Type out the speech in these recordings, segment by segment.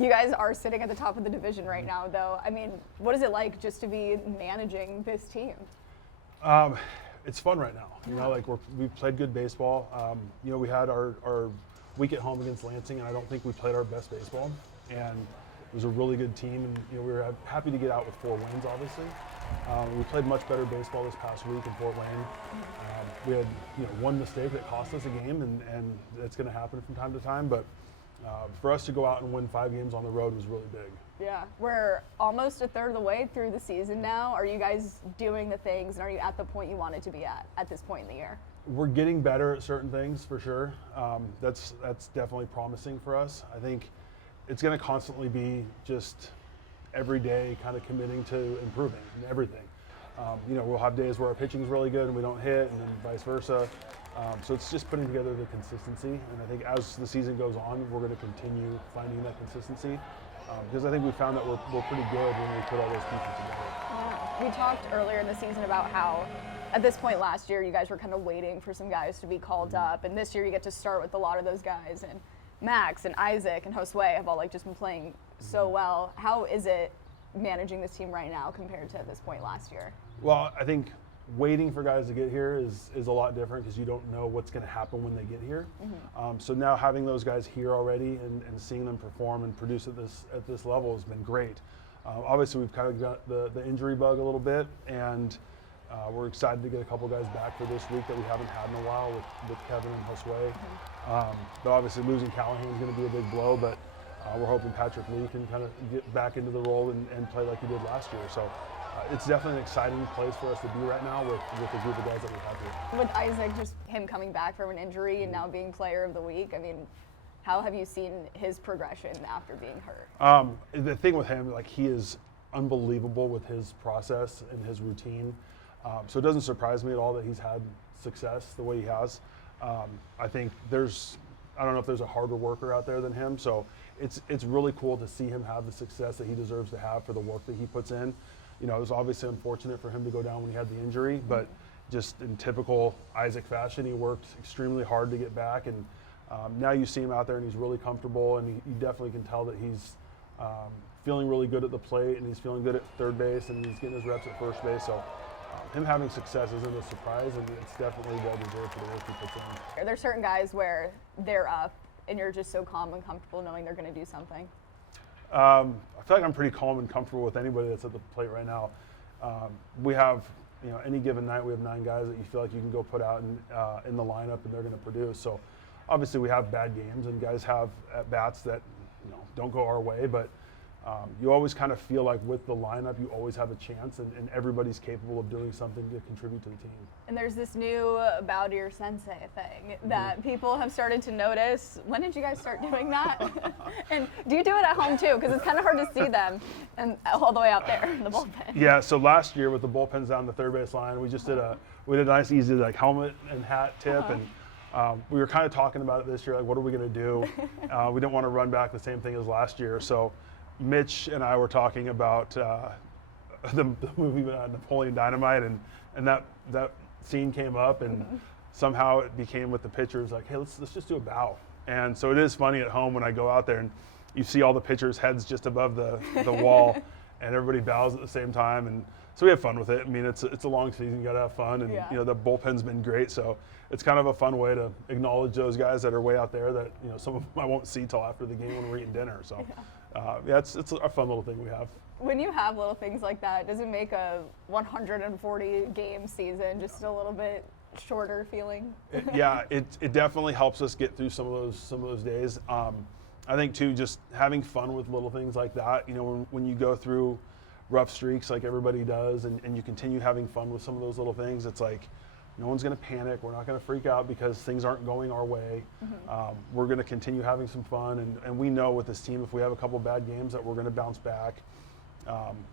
You guys are sitting at the top of the division right now, though. I mean, what is it like just to be managing this team? It's fun right now. You know, like we've played good baseball. You know, we had our week at home against Lansing, and I don't think we played our best baseball. And it was a really good team, and you know, we were happy to get out with 4 wins, obviously. We played much better baseball this past week in Fort Wayne. We had one mistake that cost us a game, and it's going to happen from time to time. But for us to go out and win 5 games on the road was really big. Yeah, we're almost a third of the way through the season now. Are you guys doing the things, and are you at the point you wanted to be at this point in the year? We're getting better at certain things for sure. That's definitely promising for us. I think it's going to constantly be just every day kind of committing to improving in everything. You know, we'll have days where our pitching's really good and we don't hit, and then vice versa. So it's just putting together the consistency, and I think as the season goes on, we're going to continue finding that consistency. Because I think we found that we're pretty good when we put all those pieces together. Yeah. We talked earlier in the season about how at this point last year you guys were kind of waiting for some guys to be called up, and this year you get to start with a lot of those guys, and Max and Isaac and Josue have all just been playing so well. How is it managing this team right now compared to this point last year? Well, I think waiting for guys to get here is a lot different because you don't know what's going to happen when they get here. So now having those guys here already and seeing them perform and produce at this level has been great. Obviously, we've kind of got the injury bug a little bit, and we're excited to get a couple guys back for this week that we haven't had in a while with Kevin and Josue. But obviously losing Callahan is going to be a big blow, but we're hoping Patrick Lee can kind of get back into the role and play like he did last year. So it's definitely an exciting place for us to be right now with the group of guys that we have here. With Isaac, just him coming back from an injury and now being player of the week, I mean, how have you seen his progression after being hurt? The thing with him, like, he is unbelievable with his process and his routine. So it doesn't surprise me at all that he's had success the way he has. I think I don't know if there's a harder worker out there than him. So it's really cool to see him have the success that he deserves to have for the work that he puts in. You know, it was obviously unfortunate for him to go down when he had the injury, but just in typical Isaac fashion, he worked extremely hard to get back. And now you see him out there and he's really comfortable, and you definitely can tell that he's feeling really good at the plate, and he's feeling good at third base, and he's getting his reps at first base. So him having success isn't a surprise, and it's definitely well deserved for the work he puts in. Are there certain guys where they're up and you're just so calm and comfortable knowing they're going to do something? I feel like I'm pretty calm and comfortable with anybody that's at the plate right now. We have, any given night we have 9 guys that you feel like you can go put out in the lineup and they're going to produce. So obviously we have bad games and guys have at bats that don't go our way, but you always kind of feel like with the lineup you always have a chance, and everybody's capable of doing something to contribute to the team. And there's this new bow to your sensei thing that people have started to notice. When did you guys start doing that? And do you do it at home too? Because it's kind of hard to see them and all the way out there in the bullpen. Yeah, so last year with the bullpens down the third base line, we just did a nice easy helmet and hat tip, and we were kind of talking about it this year, like what are we going to do? We didn't want to run back the same thing as last year, so Mitch and I were talking about the movie Napoleon Dynamite, and that scene came up, and somehow it became with the pitchers like, hey, let's just do a bow. And so it is funny at home when I go out there and you see all the pitchers' heads just above the wall, and everybody bows at the same time, and so we have fun with it. I mean, it's a long season, you got to have fun, and the bullpen's been great, so it's kind of a fun way to acknowledge those guys that are way out there that some of them I won't see till after the game when we're eating dinner. So. It's a fun little thing we have. When you have little things like that, does it make a 140 game season just a little bit shorter feeling? It definitely helps us get through some of those days. I think too, just having fun with little things like that. When you go through rough streaks like everybody does, and you continue having fun with some of those little things, it's like, no one's going to panic. We're not going to freak out because things aren't going our way. We're going to continue having some fun, and we know with this team, if we have a couple bad games, that we're going to bounce back.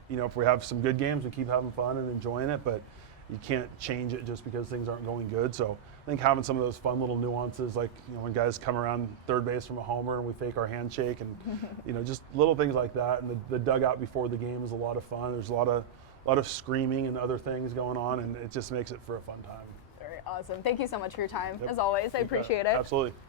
If we have some good games, we keep having fun and enjoying it, but you can't change it just because things aren't going good. So I think having some of those fun little nuances, like when guys come around third base from a homer and we fake our handshake, and just little things like that. And the dugout before the game is a lot of fun. There's a lot of screaming and other things going on, and it just makes it for a fun time. Very awesome. Thank you so much for your time. As always, I appreciate it. Absolutely.